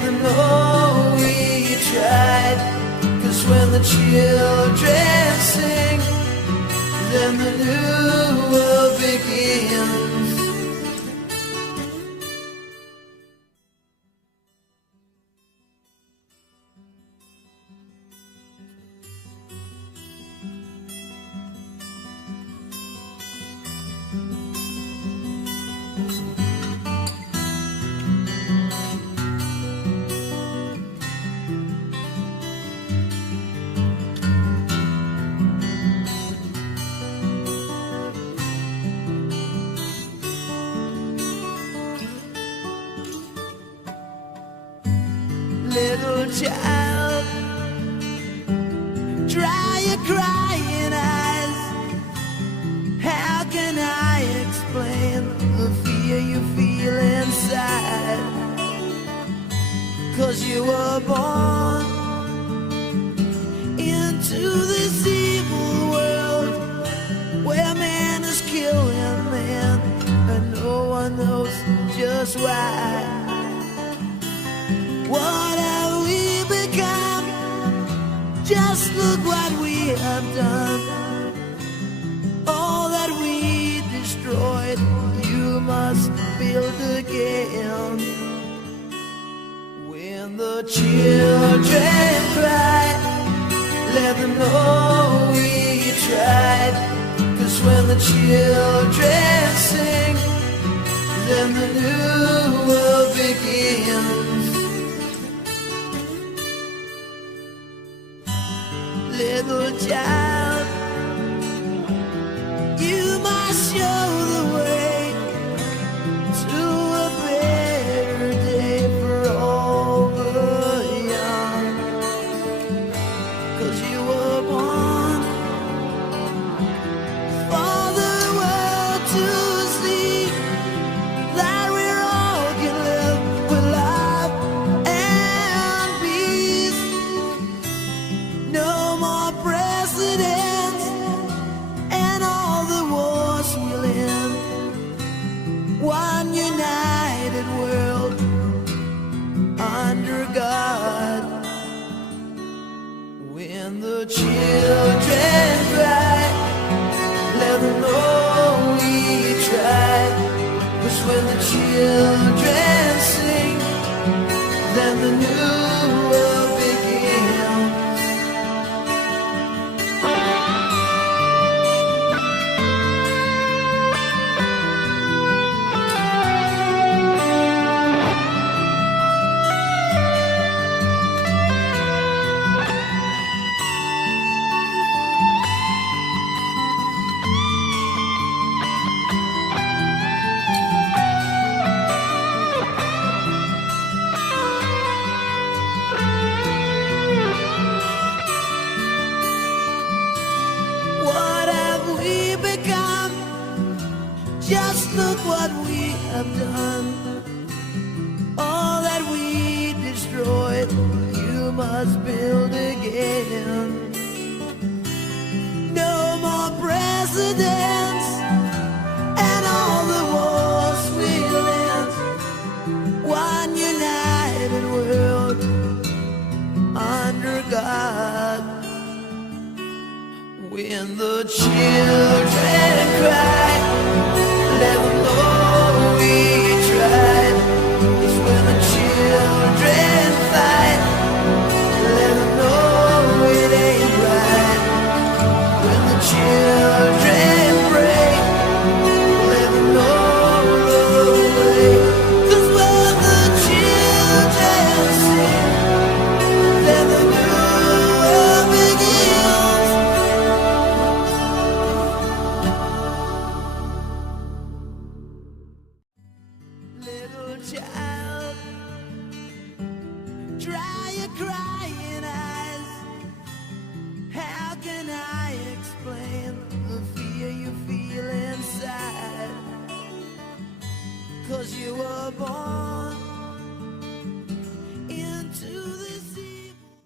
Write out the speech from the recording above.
let them know we tried. 'Cause when the children sing, then the new world begins. Little child, dry your crying eyes. How can I explain the fear you feel inside? 'Cause you were born into this evil world where man is killing man, and no one knows just why. What have we become? Just look what we have done. All that we destroyed, you must build again. When the children cry, let them know we tried. 'Cause when the children sing, then the new world begins. Little child, you must show the way to a better day for all the young. 'Cause you were born for the world to see that we're all can live with love and peace. No more presidents and all the wars will end. One united world under God. When the children cry, let them know we tried. 'Cause when the children sing, then the new world begins. What have we become? Just look what we have done. All that we destroyed, you must build again. No more presidents and all the wars will end. One united world under God. When the children cry, let them know we tried. 'Cause when the children fight, let them know it ain't right. When the children break, let them know the way. 'Cause when the children sing, then the new world begins. Little child, dry your crying eyes. How can I explain the fear you feel inside? 'Cause you were born